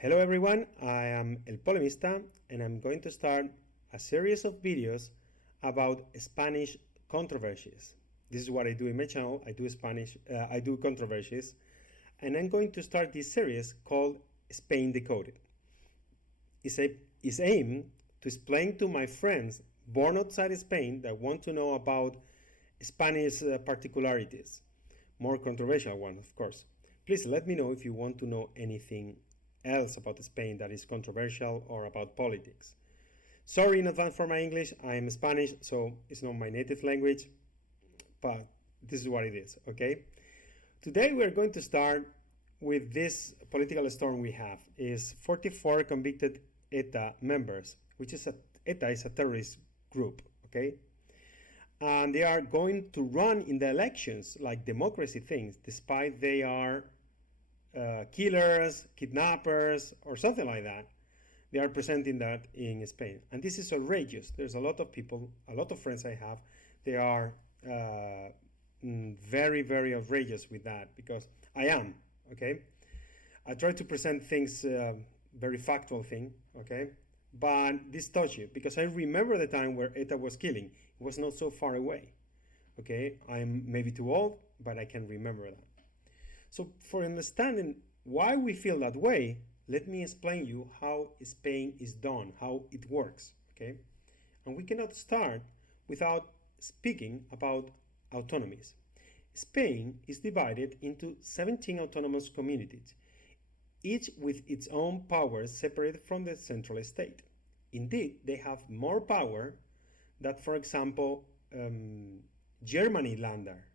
Hello everyone, I am El Polemista and I'm going to start a series of videos about Spanish controversies. This is what I do in my channel. I do controversies, and I'm going to start this series called Spain Decoded. It's aimed to explain to my friends born outside Spain that want to know about Spanish particularities, more controversial ones, of course. Please let me know if you want to know anything else about Spain that is controversial or about politics. Sorry in advance for my English. I am Spanish, so it's not my native language, but this is what it is, okay? Today we're going to start with this political storm we have. Is 44 convicted ETA members, which is ETA is a terrorist group, okay? And they are going to run in the elections like democracy things, despite they are killers, kidnappers, or something like that. They are presenting that in Spain. And this is outrageous. There's a lot of people, a lot of friends I have, they are very, very outrageous with that, because I am, okay? I try to present things, very factual thing, okay? But this touched you, because I remember the time where ETA was killing. It was not so far away, okay? I'm maybe too old, but I can remember that. So for understanding why we feel that way, let me explain you how Spain is done, how it works, okay? And we cannot start without speaking about autonomies. Spain is divided into 17 autonomous communities, each with its own powers separated from the central state. Indeed, they have more power than, for example, Germany Länder,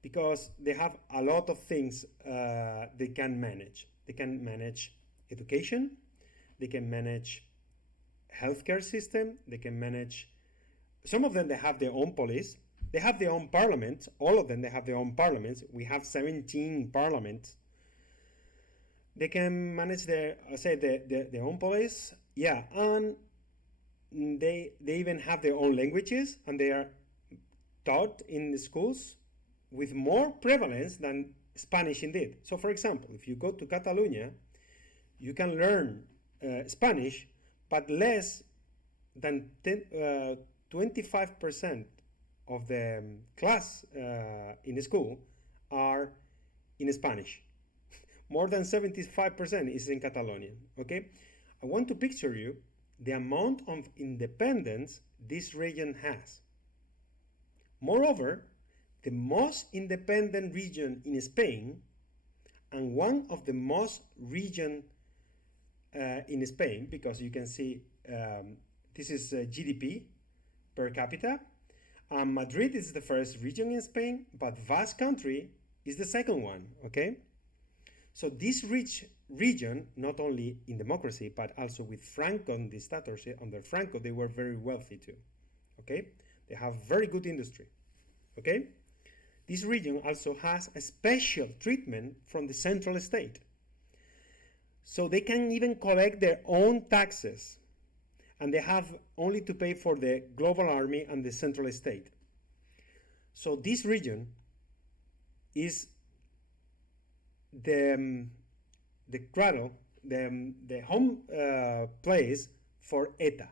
because they have a lot of things they can manage. They can manage education, they can manage healthcare system, they can manage, some of them they have their own police, they have their own parliament, all of them they have their own parliaments. We have 17 parliaments. They can manage their own police, yeah, and they even have their own languages, and they are taught in the schools with more prevalence than Spanish indeed. So for example, if you go to Catalonia, you can learn Spanish, but less than 25% of the class in the school are in Spanish. More than 75% is in Catalonian, okay? I want to picture you the amount of independence this region has. Moreover, the most independent region in Spain, and one of the most region in Spain, because you can see this is GDP per capita. Madrid is the first region in Spain, but Basque country is the second one, okay? So this rich region, not only in democracy, but also with Franco and dictatorship, under Franco, they were very wealthy too, okay? They have very good industry, okay? This region also has a special treatment from the central state. So they can even collect their own taxes, and they have only to pay for the global army and the central state. So this region is the cradle, the home place for ETA.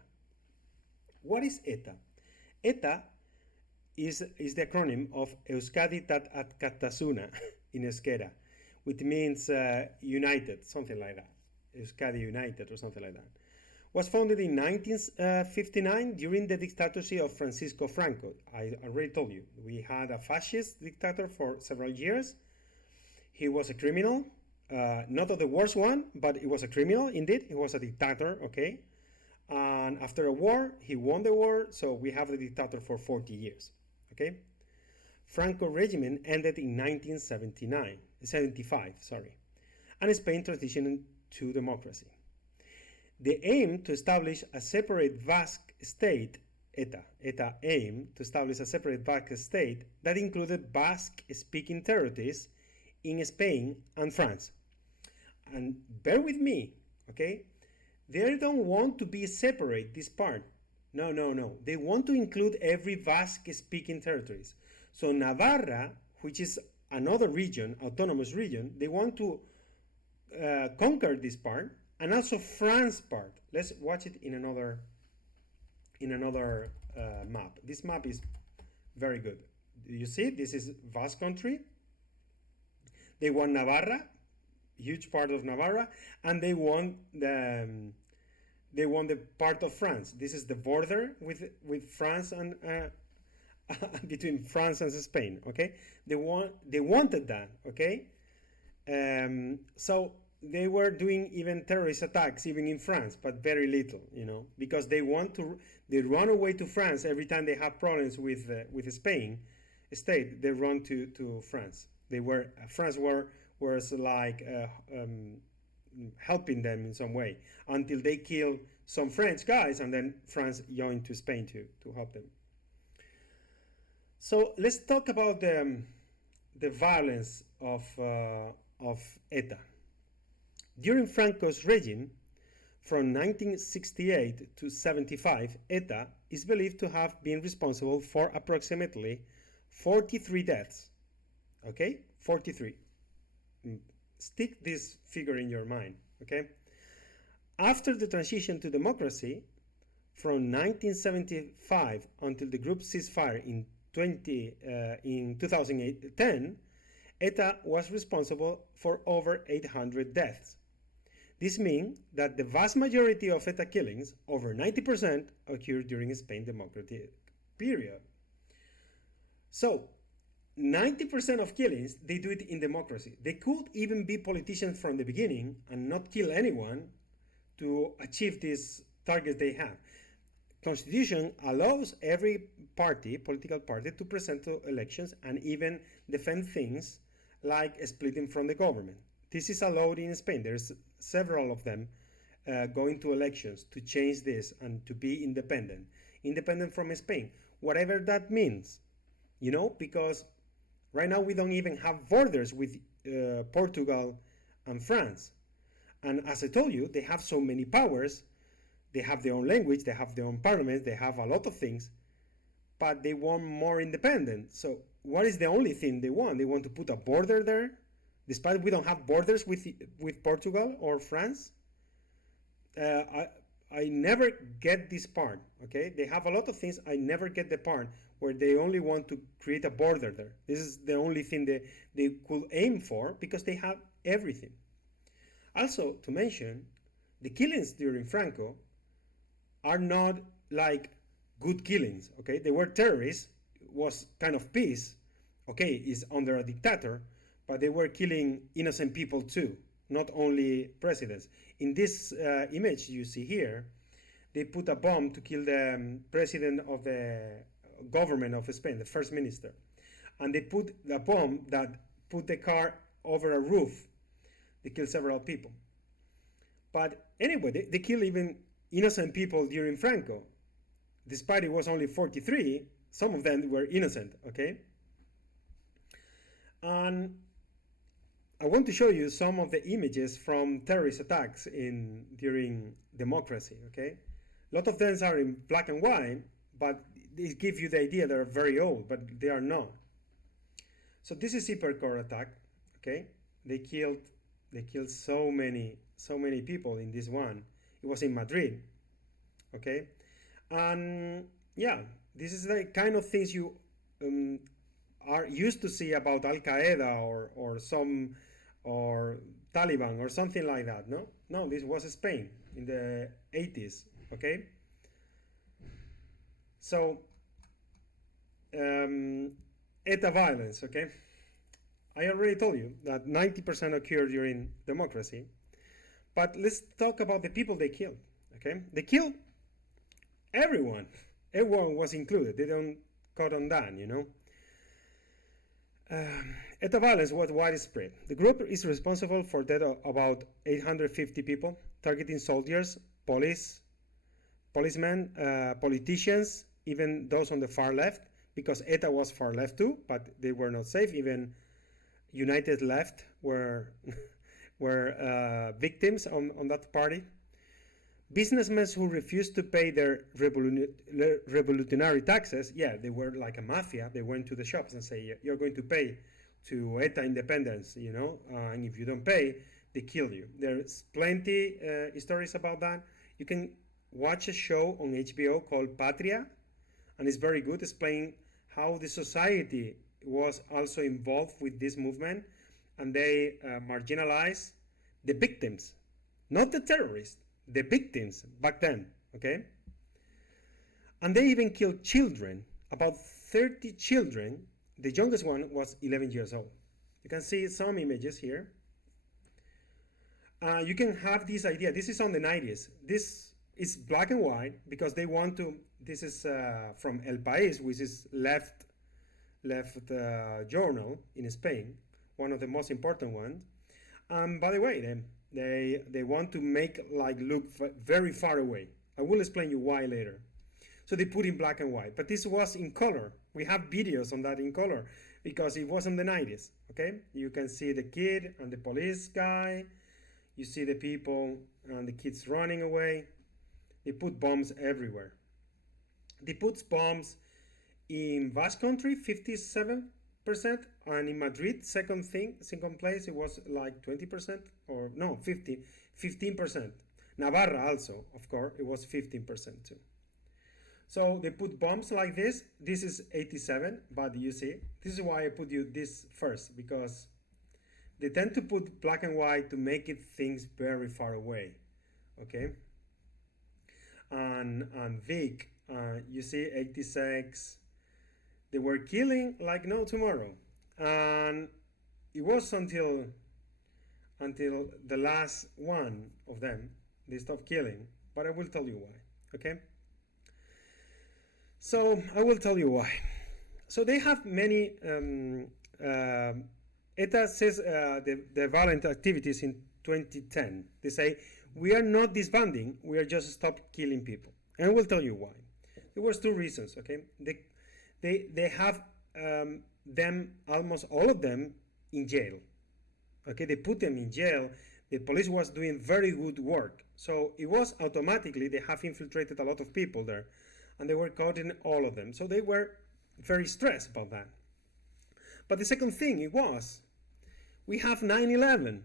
What is ETA? ETA is the acronym of Euskadi Tat Askatasuna in euskera, which means united, something like that. Euskadi United or something like that. Was founded in 1959 during the dictatorship of Francisco Franco. I already told you, we had a fascist dictator for several years. He was a criminal, not of the worst one, but he was a criminal indeed. He was a dictator, okay? And after a war, he won the war, so we have the dictator for 40 years. Okay, Franco regime ended in 1975, and Spain transitioned to democracy. The aim to establish a separate Basque state, ETA aimed to establish a separate Basque state that included Basque-speaking territories in Spain and France. And bear with me, okay? They don't want to be separate, this part. No. They want to include every Basque-speaking territories. So Navarra, which is another region, autonomous region, they want to conquered this part, and also France part. Let's watch it in another map. This map is very good. You see, this is Basque country. They won Navarra, huge part of Navarra, and they won the part of France. This is the border with France and between France and Spain. Okay, they wanted that. Okay, so they were doing even terrorist attacks even in France, but very little, because they run away to France every time they have problems with Spain state. They run to France. France was like helping them in some way until they kill some French guys, and then France joined to Spain to help them. So let's talk about the violence of ETA. During Franco's regime, from 1968 to 75, ETA is believed to have been responsible for approximately 43 deaths. Okay, 43. Stick this figure in your mind. Okay. After the transition to democracy, from 1975 until the group ceasefire in 2010, ETA was responsible for over 800 deaths. This means that the vast majority of ETA killings, over 90%, occurred during Spain's democratic period. So, 90% of killings, they do it in democracy. They could even be politicians from the beginning and not kill anyone to achieve these targets they have. Constitution allows every political party, to present to elections and even defend things like splitting from the government. This is allowed in Spain. There's several of them going to elections to change this and to be independent from Spain, whatever that means, because right now we don't even have borders with Portugal and France. And as I told you, they have so many powers. They have their own language, they have their own parliament, they have a lot of things, but they want more independence. So what is the only thing they want? They want to put a border there, despite we don't have borders with Portugal or France. I never get this part, okay? They have a lot of things. I never get the part where they only want to create a border there. This is the only thing they could aim for, because they have everything. Also, to mention, the killings during Franco are not like good killings, okay? They were terrorists, was kind of peace, okay, is under a dictator, but they were killing innocent people too, not only presidents. In this image you see here, they put a bomb to kill the president of the government of Spain, the first minister. And they put the bomb that put the car over a roof. They killed several people. But anyway, they kill even innocent people during Franco. Despite it was only 43, some of them were innocent, okay? And I want to show you some of the images from terrorist attacks during democracy, okay? A lot of them are in black and white, but they give you the idea they're very old, but they are not. So this is Hypercore attack, okay? They killed so many people in this one. It was in Madrid, okay? And yeah, this is the kind of things you are used to see about Al Qaeda or Taliban or something like that. No, this was Spain in the 80s, okay? So ETA violence, okay? I already told you that 90% occurred during democracy, but let's talk about the people they killed, okay? They killed everyone. Everyone was included. They don't cut on that, ETA violence was widespread. The group is responsible for death of about 850 people, targeting soldiers, policemen, politicians, even those on the far left, because ETA was far left too, but they were not safe. Even United Left were victims on that party. Businessmen who refused to pay their revolutionary taxes, yeah, they were like a mafia. They went to the shops and say, you're going to pay to ETA independence, and if you don't pay, they kill you. There's plenty stories about that. You can watch a show on HBO called Patria, and it's very good, explaining how the society was also involved with this movement, and they marginalize the victims, not the terrorists, the victims back then, okay? And they even killed children, about 30 children. The youngest one was 11 years old. You can see some images here. You can have this idea. This is on the 90s. This is black and white because they want to. This is from El País, which is left journal in Spain, one of the most important ones. By the way, they want to make like look very far away. I will explain you why later. So they put in black and white, but this was in color. We have videos on that in color because it was in the 90s, okay? You can see the kid and the police guy. You see the people and the kids running away. They put bombs everywhere. They put bombs in Basque country, 57%, and in Madrid, second place, it was like 20%, or no, 15%. Navarra also, of course, it was 15% too. So they put bombs like this. This is 87, but you see, this is why I put you this first, because they tend to put black and white to make it things very far away, okay? And Vic, you see 86, they were killing like no tomorrow. And it was until the last one of them, they stopped killing, but I will tell you why, okay? So I will tell you why. So they have many, ETA says the violent activities in 2010. They say, we are not disbanding, we are just stop killing people. And I will tell you why. There was two reasons, okay? They have them, almost all of them, in jail. Okay, they put them in jail. The police was doing very good work. So it was automatically, they have infiltrated a lot of people there, and they were caught in all of them. So they were very stressed about that. But the second thing, it was, we have 9/11.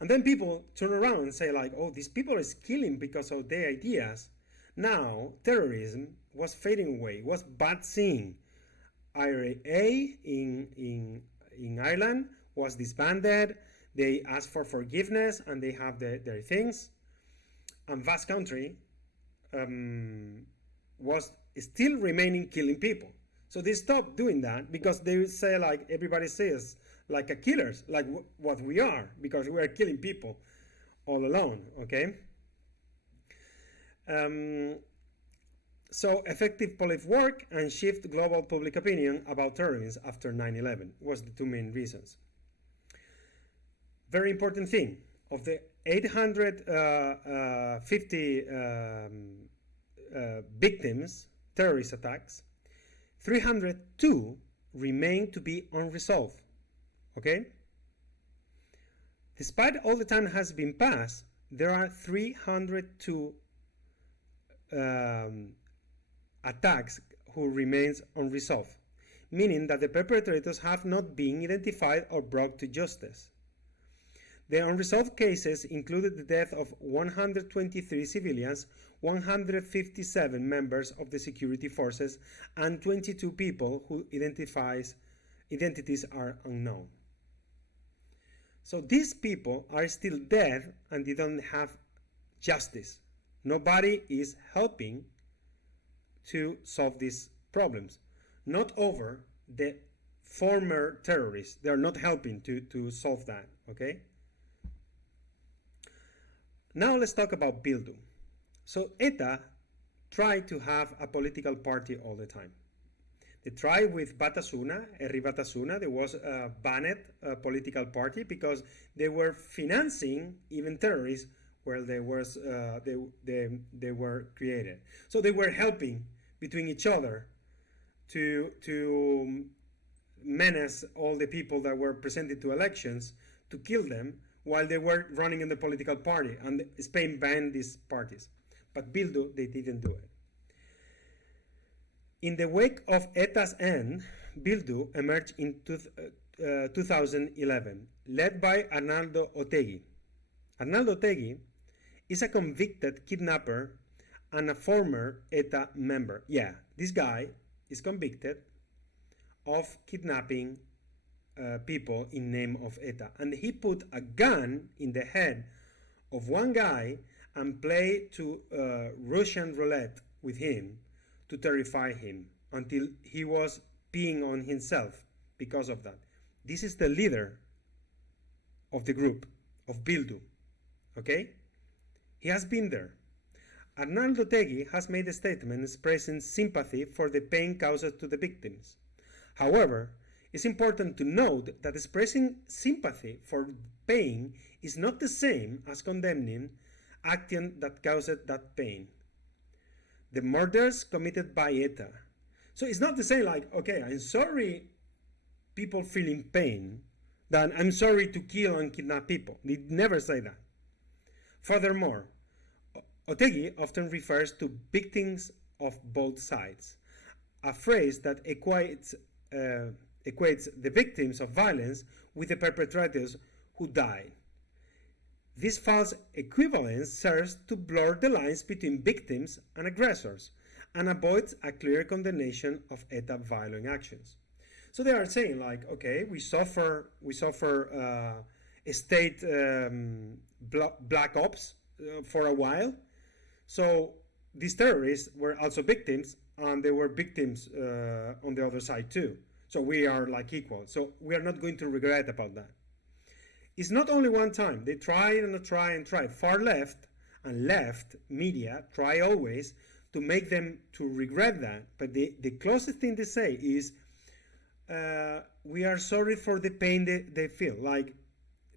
And then people turn around and say like, oh, these people are killing because of their ideas. Now, terrorism was fading away, was bad seeing. IRA in Ireland was disbanded. They asked for forgiveness and they have their things. And Basque country was still remaining killing people. So they stopped doing that because they say like everybody says like a killers, like what we are, because we are killing people all alone, okay? So effective police work and shift global public opinion about terrorism after 9/11 was the two main reasons. Very important thing, of the 850 victims, terrorist attacks, 302 remain to be unresolved, okay? Despite all the time has been passed, there are 302 attacks who remains unresolved, meaning that the perpetrators have not been identified or brought to justice. The unresolved cases included the death of 123 civilians, 157 members of the security forces, and 22 people whose identities are unknown. So these people are still dead and they don't have justice. Nobody is helping to solve these problems. Not over the former terrorists. They are not helping to solve that, okay? Now let's talk about Bildu. So ETA tried to have a political party all the time. They tried with Batasuna, Herri Batasuna. There was a banned political party because they were financing even terrorists where they were created. So they were helping between each other to menace all the people that were presented to elections, to kill them while they were running in the political party. And Spain banned these parties. But Bildu, they didn't do it. In the wake of ETA's end, Bildu emerged in 2011, led by Arnaldo Otegi. Arnaldo Tegui is a convicted kidnapper and a former ETA member. Yeah, this guy is convicted of kidnapping people in name of ETA, and he put a gun in the head of one guy and played to Russian roulette with him to terrify him until he was peeing on himself because of that. This is the leader of the group of Bildu, okay? He has been there. Arnaldo Tegui has made a statement expressing sympathy for the pain caused to the victims. However, it's important to note that expressing sympathy for pain is not the same as condemning action that caused that pain. The murders committed by ETA. So it's not the same like, okay, I'm sorry people feeling pain, than I'm sorry to kill and kidnap people. They never say that. Furthermore, Otegi often refers to victims of both sides, a phrase that equates the victims of violence with the perpetrators who died. This false equivalence serves to blur the lines between victims and aggressors and avoids a clear condemnation of ETA violent actions. So they are saying like, okay, we suffer state black ops for a while. So these terrorists were also victims, and they were victims on the other side too. So we are like equal. So we are not going to regret about that. It's not only one time. They try and try and try. Far left and left media try always to make them to regret that. But the closest thing they say is, we are sorry for the pain they feel. Like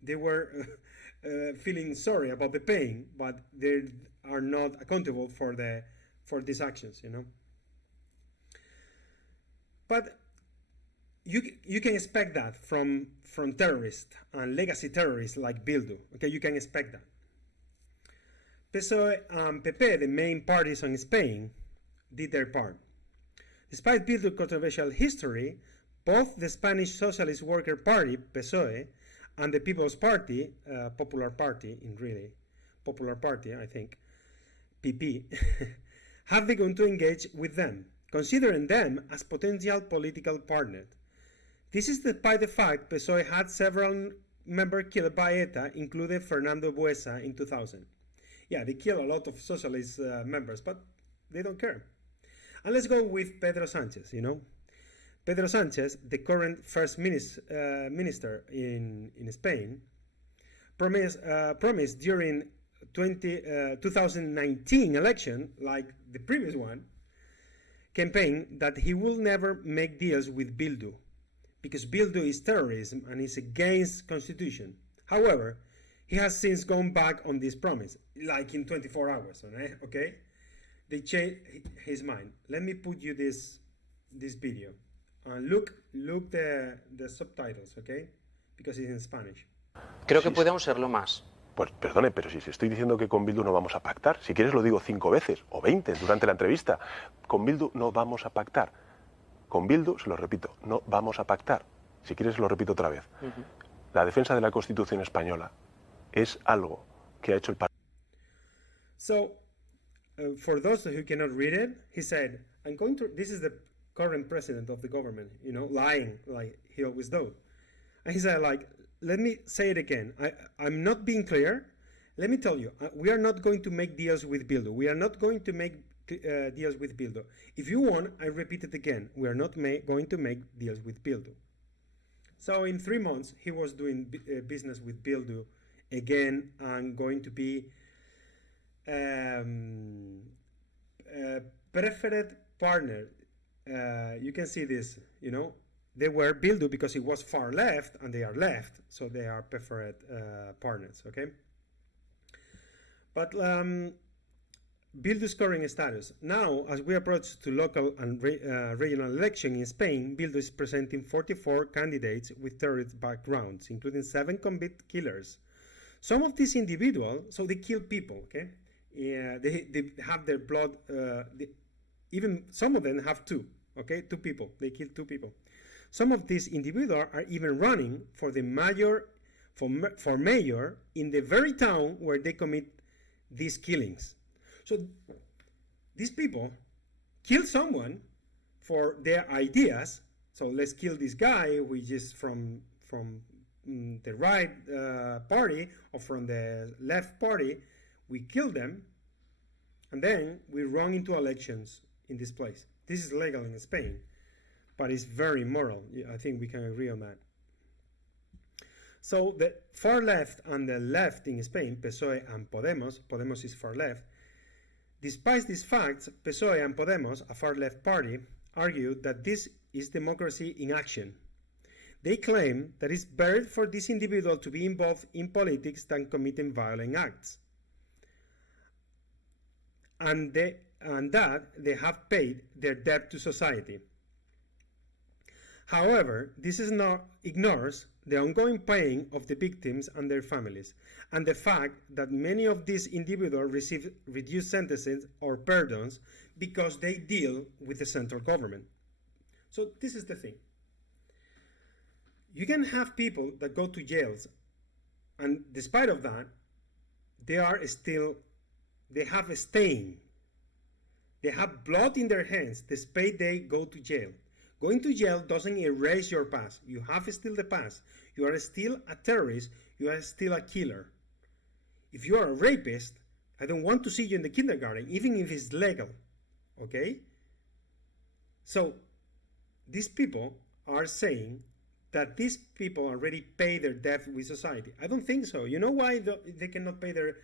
they were feeling sorry about the pain, but they are not accountable for these actions, you know. But you can expect that from terrorists and legacy terrorists like Bildu. Okay, you can expect that. PSOE and PP, the main parties in Spain, did their part. Despite Bildu's controversial history, both the Spanish Socialist Worker Party, PSOE, and the People's Party, Popular Party, I think, PP, have begun to engage with them, considering them as potential political partners. This is despite the fact PSOE had several members killed by ETA, including Fernando Buesa in 2000. Yeah, they kill a lot of socialist members, but they don't care. And let's go with Pedro Sánchez, you know. Pedro Sánchez, the current first minister in Spain, promised during 2019 election, like the previous one, campaign, that he will never make deals with Bildu, because Bildu is terrorism and is against constitution. However, he has since gone back on this promise, like in 24 hours, okay? They changed his mind. Let me put you this video. Look the subtitles, okay? Because it's in Spanish. Creo que podemos serlo más. Pues perdone, pero si estoy diciendo que con Bildu no vamos a pactar, si quieres lo digo 5 veces o 20 durante la entrevista, con Bildu no vamos a pactar. Con Bildu, se lo repito, no vamos a pactar. Si quieres lo repito otra vez. La defensa de la Constitución española es algo que ha hecho el Parlamento. So, for those who cannot read it, he said, this is the current president of the government, you know, lying like he always does. And he said, like, let me say it again. I'm not being clear. Let me tell you, we are not going to make deals with Bildu. We are not going to make deals with Bildu. If you want, I repeat it again. We are not going to make deals with Bildu. So in 3 months, he was doing business with Bildu again and going to be preferred partner. You can see this, you know. They were Bildu because it was far left, and they are left, so they are preferred partners, okay? But Bildu's current status. Now, as we approach to local and regional election in Spain, Bildu is presenting 44 candidates with terrorist backgrounds, including 7 convicted killers. Some of these individuals, so they kill people, okay? Yeah, they have their blood, even some of them have 2, okay? 2 people, they kill 2 people. Some of these individuals are even running for the mayor for mayor in the very town where they commit these killings. So these people kill someone for their ideas. So let's kill this guy, which is from the right party or from the left party. We kill them, and then we run into elections in this place. This is legal in Spain, but it's very immoral. I think we can agree on that. So the far left and the left in Spain, PSOE and Podemos is far left. Despite these facts, PSOE and Podemos, a far left party, argue that this is democracy in action. They claim that it's better for this individual to be involved in politics than committing violent acts, and that they have paid their debt to society. However, this ignores the ongoing pain of the victims and their families, and the fact that many of these individuals receive reduced sentences or pardons because they deal with the central government. So this is the thing. You can have people that go to jails, and despite of that, they have a stain. They have blood in their hands despite they go to jail. Going to jail doesn't erase your past. You have still the past. You are still a terrorist. You are still a killer. If you are a rapist, I don't want to see you in the kindergarten, even if it's legal. Okay? So, these people are saying that these people already pay their debt with society. I don't think so. You know why they cannot pay their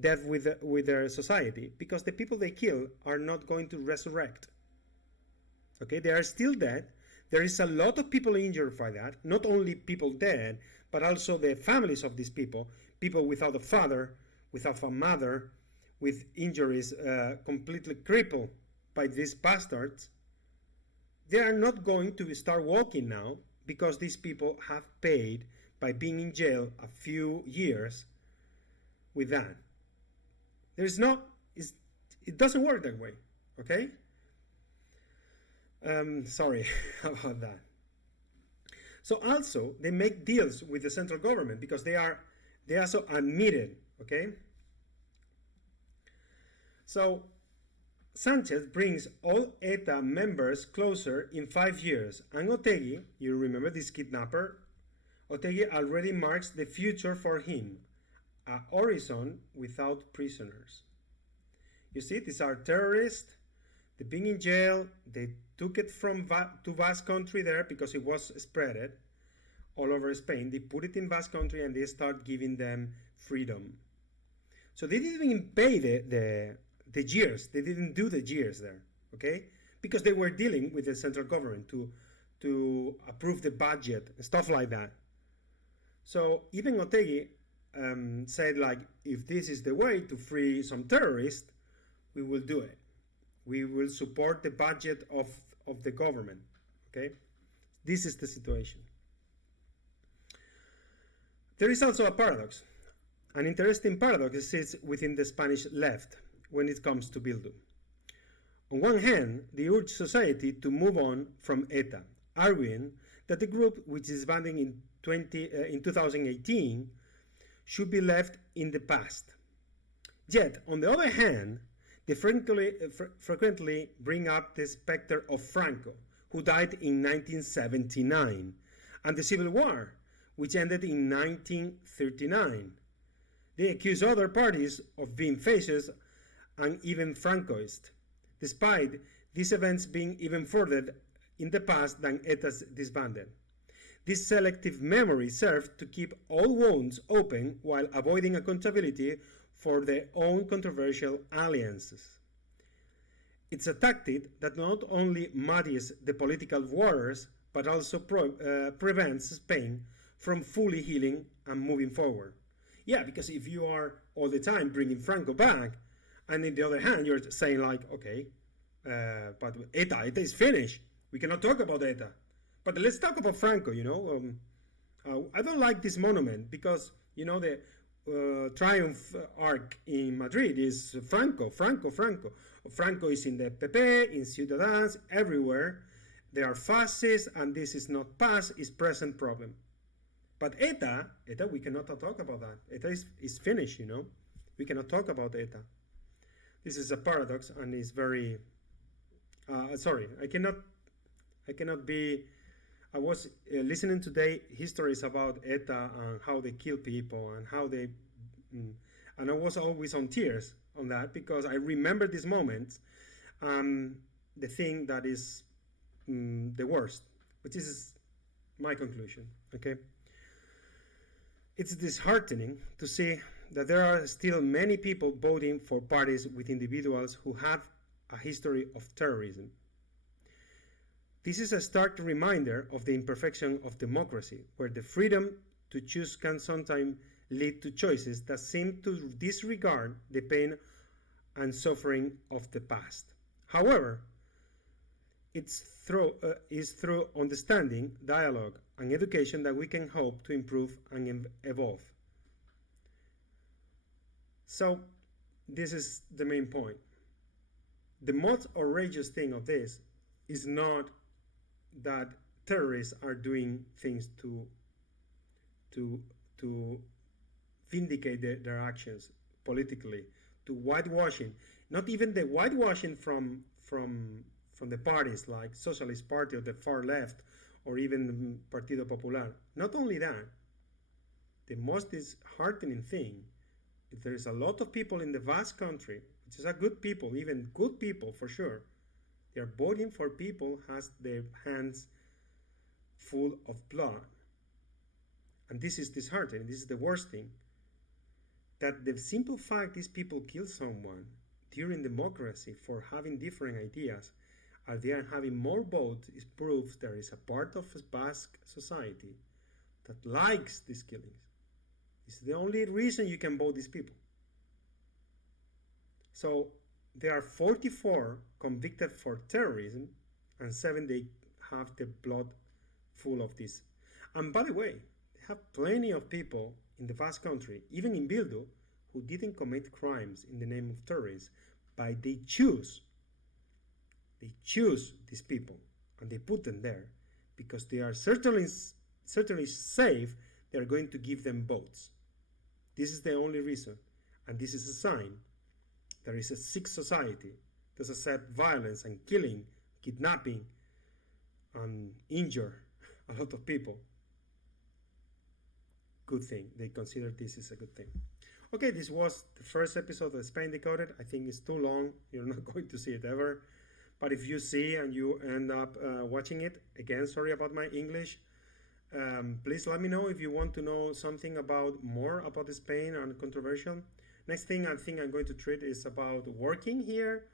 debt with their society? Because the people they kill are not going to resurrect. Okay, they are still dead. There is a lot of people injured by that. Not only people dead, but also the families of these people. People without a father, without a mother, with injuries, completely crippled by these bastards. They are not going to start walking now because these people have paid by being in jail a few years with that. It doesn't work that way, okay? Sorry about that. So also, they make deals with the central government because they also admitted, okay? So Sanchez brings all ETA members closer in 5 years, and Otegi, you remember this kidnapper? Otegi already marks the future for him, a horizon without prisoners. You see, these are terrorists. They've been in jail. They took it to Basque country there because it was spreaded all over Spain. They put it in Basque country and they start giving them freedom. So they didn't even pay the years. They didn't do the years there, okay? Because they were dealing with the central government to approve the budget and stuff like that. So even Otegi said, like, if this is the way to free some terrorists, we will do it. We will support the budget of the government, okay? This is the situation. There is also a paradox. An interesting paradox sits within the Spanish left when it comes to Bildu. On one hand, they urge society to move on from ETA, arguing that the group, which is disbanding in 2018, should be left in the past. Yet, on the other hand, they frequently bring up the specter of Franco, who died in 1979, and the Civil War, which ended in 1939. They accuse other parties of being fascist and even Francoist, despite these events being even further in the past than ETA's disbanded. This selective memory served to keep all wounds open while avoiding accountability for their own controversial alliances. It's a tactic that not only muddies the political waters, but also prevents Spain from fully healing and moving forward. Yeah, because if you are all the time bringing Franco back, and on the other hand, you're saying like, okay, but ETA is finished. We cannot talk about ETA. But let's talk about Franco, you know. I don't like this monument because, you know, the triumph arc in Madrid is Franco. Franco is in the PP, in Ciudadans, everywhere. They are fascists, and this is not past, it's present problem. But ETA, we cannot talk about that. ETA is finished, you know. We cannot talk about ETA. This is a paradox, and it's very. Sorry, I cannot be. I was listening today histories about ETA and how they kill people and how they. And I was always on tears on that because I remember this moment. The thing that is the worst, but this is my conclusion. Okay. It's disheartening to see that there are still many people voting for parties with individuals who have a history of terrorism. This is a stark reminder of the imperfection of democracy, where the freedom to choose can sometimes lead to choices that seem to disregard the pain and suffering of the past. However, it's through understanding, dialogue, and education that we can hope to improve and evolve. So, this is the main point. The most outrageous thing of this is not that terrorists are doing things to vindicate their actions politically, to whitewashing. Not even the whitewashing from the parties like Socialist Party or the far left or even Partido Popular. Not only that, the most disheartening thing is there is a lot of people in the Basque country, which is a good people, even good people for sure. They are voting for people who has their hands full of blood. And this is disheartening. This is the worst thing. That the simple fact these people kill someone during democracy for having different ideas, and they are having more votes, is proof there is a part of Basque society that likes these killings. It's the only reason you can vote these people. So there are 44 convicted for terrorism, and 7 they have the blood full of this. And by the way, they have plenty of people in the Basque country, even in Bildu, who didn't commit crimes in the name of terrorists, but they choose these people and they put them there because they are certainly safe. They are going to give them votes. This is the only reason, and this is a sign there is a sick society that accepts violence and killing, kidnapping, and injure a lot of people. Good thing. They consider this is a good thing. Okay, this was the first episode of Spain Decoded. I think it's too long. You're not going to see it ever. But if you see and you end up watching it, again, sorry about my English. Please let me know if you want to know something more about Spain and controversial. Next thing I think I'm going to treat is about working here,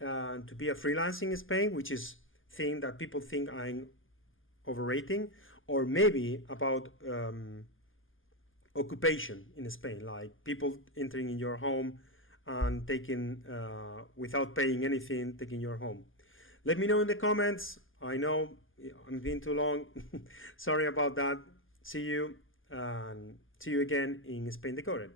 to be a freelancer in Spain, which is thing that people think I'm overrating, or maybe about occupation in Spain, like people entering in your home and taking, without paying anything, taking your home. Let me know in the comments. I know I'm being too long. Sorry about that. See you again in Spain Decoded.